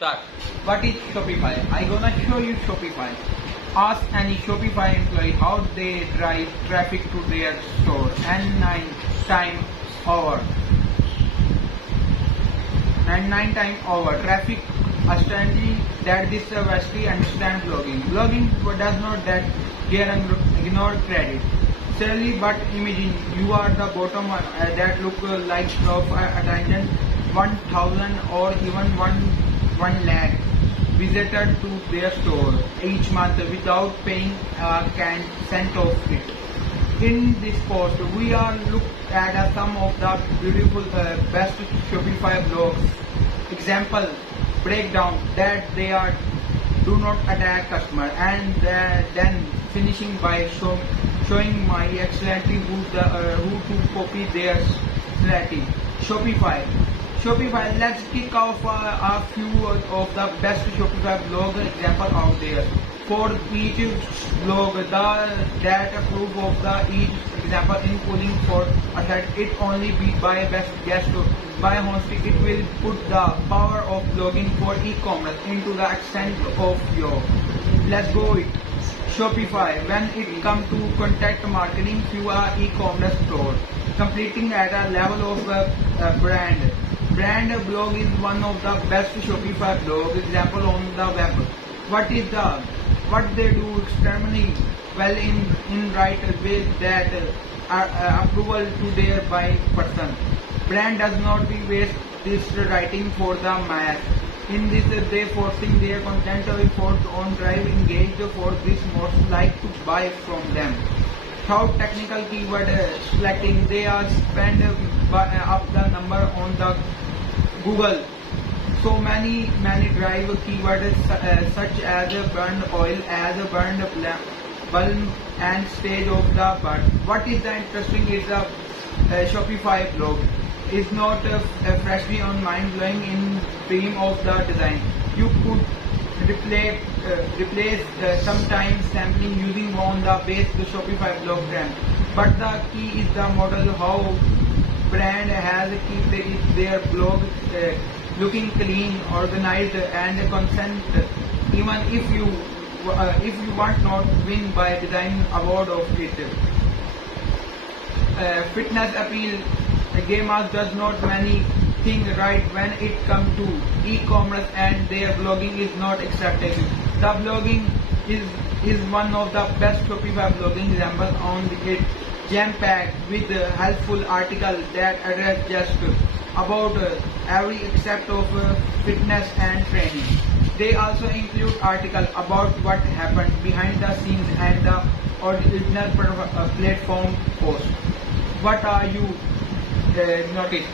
Start. What is Shopify? I gonna show you Shopify. Ask any Shopify employee how they drive traffic to their store and 9 times over. And 9 times over. Traffic astoundingly that this vastly understand blogging. Blogging does not that here and ignore credit. Sadly, but imagine you are the bottom that look like of attention 1,000 or even 1 lakh visited to their store each month without paying a cent of it. In this post, we are look at some of the beautiful best Shopify blogs. Example, breakdown that they are do not attack customer and then finishing by showing my excellently who to copy their strategy. Shopify, let's kick off a few of the best Shopify blog example out there. For each blog, the data proof of the each example including for that it only be by best guess by honesty. It will put the power of blogging for e-commerce into the accent of your. Let's go it. Shopify, when it comes to contact marketing through a e-commerce store, completing at a level of brand blog is one of the best Shopify blog example on the web. What they do extremely well in right way that approval to their by person. Brand does not be waste this writing for the mass. In this, they forcing their content efforts on drive engaged for this most like to buy from them. How technical keyword selecting, they are spend up the number on the Google. So many drive keywords such as burned oil, as burned bulb and stage of the bird. What is the interesting is the Shopify blog is not freshly on mind blowing in theme of the design. You could replace sometimes sampling using on the base the Shopify blog trend. But the key is the model how brand has keep their blog looking clean, organized and consent. Even if you want not win by design award of it. Fitness appeal. Gamers does not many things right when it comes to e-commerce and their blogging is not accepted. The blogging is one of the best Shopify blogging examples on it, jam-packed with helpful articles that address just about every aspect of fitness and training. They also include articles about what happened behind the scenes and the original platform post. What are you noticed?